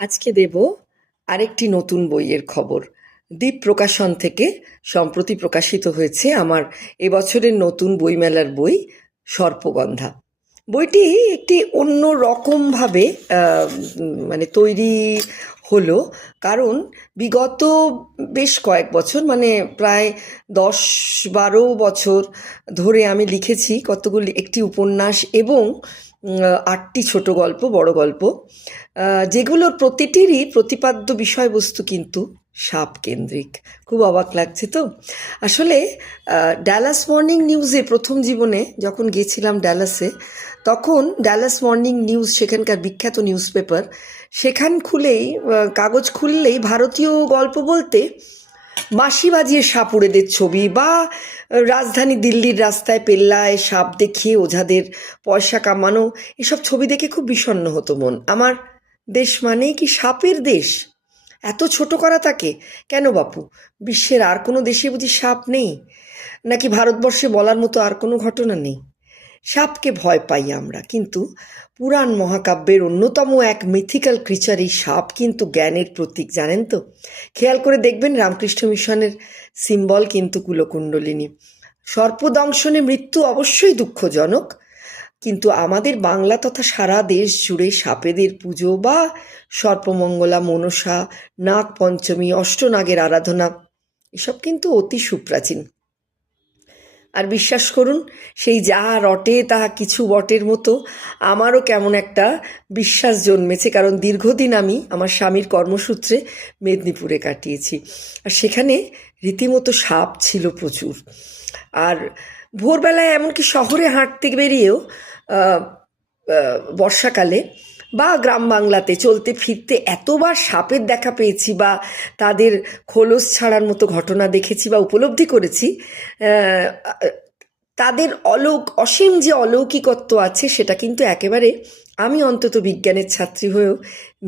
আজকে দেব আরেকটি নতুন বইয়ের খবর। দ্বীপ প্রকাশন থেকে সম্প্রতি প্রকাশিত হয়েছে আমার এবছরের নতুন বইমেলার বই সর্পগন্ধা। বইটি একটি অন্য রকমভাবে মানে তৈরি হলো, কারণ বিগত বেশ কয়েক বছর, মানে প্রায় 10-12 বছর ধরে আমি লিখেছি কতগুলি একটি উপন্যাস এবং 8টি ছোট গল্প, বড় গল্প, যেগুলোর প্রতিটিরই প্রতিপাদ্য বিষয়বস্তু কিন্তু সাপ কেন্দ্রিক। খুব অবাক লাগছে তো। আসলে ডালাস মর্নিং নিউজে প্রথম জীবনে যখন গেছিলাম ডালাসে, তখন ডালাস মর্নিং নিউজ, সেখানকার বিখ্যাত নিউজ পেপার, সেখান খুলেই কাগজ খুললেই ভারতীয় গল্প বলতে বাঁশি বাজিয়ে সাপুড়েদের ছবি, বা রাজধানী দিল্লির রাস্তায় পেল্লায় সাপ দেখিয়ে ওঝাদের পয়সা কামানো, এসব ছবি দেখে খুব বিষণ্ণ হতো মন আমার। দেশ মানেই কি সাপের দেশ? এত ছোট করা তাকে কেন বাপু? বিশ্বের আর কোনো দেশে বুঝি সাপ নেই? নাকি ভারতবর্ষে বলার মতো আর কোনো ঘটনা নেই? সাপকে ভয় পাই আমরা, কিন্তু পুরাণ মহাকাব্যের অন্যতম এক মিথিক্যাল ক্রিচার এই সাপ কিন্তু জ্ঞানের প্রতীক, জানেন তো? খেয়াল করে দেখবেন, রামকৃষ্ণ মিশনের সিম্বল কিন্তু কুলকুণ্ডলিনী। সর্পদংশনে মৃত্যু অবশ্যই দুঃখজনক, কিন্তু আমাদের বাংলা তথা সারা দেশ জুড়ে সাপেদের পুজো বা সর্পমঙ্গলা, মনসা, নাগ পঞ্চমী, অষ্টনাগের আরাধনা, এসব কিন্তু অতি সুপ্রাচীন। আর বিশ্বাস করুন, সেই যা রটে তাহা কিছু বটের মতো আমারও কেমন একটা বিশ্বাস জন্মেছে, কারণ দীর্ঘদিন আমি আমার স্বামীর কর্মসূত্রে মেদিনীপুরে কাটিয়েছি, আর সেখানে রীতিমতো সাপ ছিল প্রচুর। আর ভোরবেলায় এমনকি শহরে হাঁটতে বেরিয়েও বর্ষাকালে বা গ্রাম বাংলাতে চলতে ফিরতে এতবার সাপের দেখা পেয়েছি, বা তাদের খোলস ছাড়ার মতো ঘটনা দেখেছি বা উপলব্ধি করেছি। তাদের অসীম যে অলৌকিকত্ব আছে, সেটা কিন্তু একেবারে আমি অন্তত বিজ্ঞানের ছাত্রী হয়েও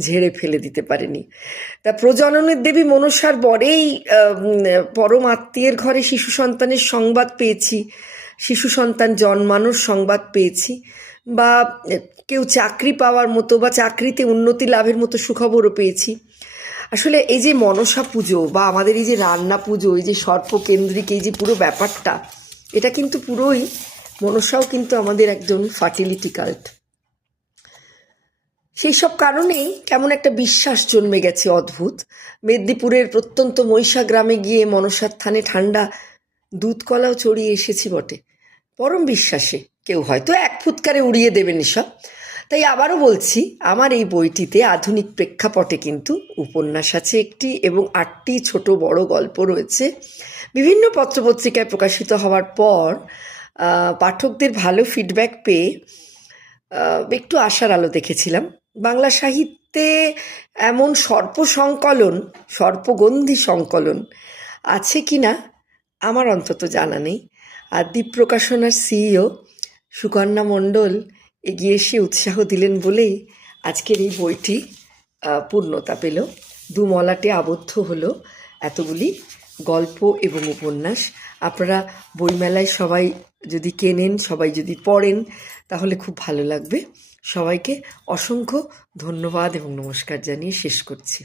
ঝেড়ে ফেলে দিতে পারিনি। তা প্রজননের দেবী মনসার বরেই পরম আত্মীয়ের ঘরে শিশু সন্তানের সংবাদ পেয়েছি, শিশু সন্তান জন্মানোর সংবাদ পেয়েছি, বা কেউ চাকরি পাওয়ার মতো বা চাকরিতে উন্নতি লাভের মতো সুখবরও পেয়েছি। আসলে এই যে মনসা পুজো বা আমাদের এই যে রান্না পুজো, এই যে সর্পকেন্দ্রিক এই যে পুরো ব্যাপারটা, এটা কিন্তু পুরোই, মনসাও কিন্তু আমাদের একজন ফার্টিলিটি কাল্ট। সেই সব কারণেই কেমন একটা বিশ্বাস জন্মে গেছে অদ্ভুত। মেদিনীপুরের প্রত্যন্ত মহিষা গ্রামে গিয়ে মনসার থানে ঠান্ডা দুধ কলাও চড়িয়ে এসেছি বটে, পরম বিশ্বাসে। কেউ হয়তো এক ফুৎকারে উড়িয়ে দেবেন এসব। তাই আবারও বলছি, আমার এই বইটিতে আধুনিক প্রেক্ষাপটে কিন্তু উপন্যাস আছে একটি, এবং 8টি ছোট বড় গল্প রয়েছে। বিভিন্ন পত্রপত্রিকায় প্রকাশিত হওয়ার পর পাঠকদের ভালো ফিডব্যাক পেয়ে একটু আশার আলো দেখেছিলাম। বাংলা সাহিত্যে এমন সর্পগন্ধি সংকলন আছে কি না আমার অন্তত জানা নেই। আর দ্বীপ প্রকাশনার সিইও সুকন্যা মণ্ডল এগিয়ে এসে উৎসাহ দিলেন বলেই আজকের এই বইটি পূর্ণতা পেল, দুমলাটে আবদ্ধ হলো এতগুলি গল্প এবং উপন্যাস। আপনারা বইমেলায় সবাই যদি কেনেন, সবাই যদি পড়েন, তাহলে খুব ভালো লাগবে। সবাইকে অসংখ্য ধন্যবাদ এবং নমস্কার জানিয়ে শেষ করছি।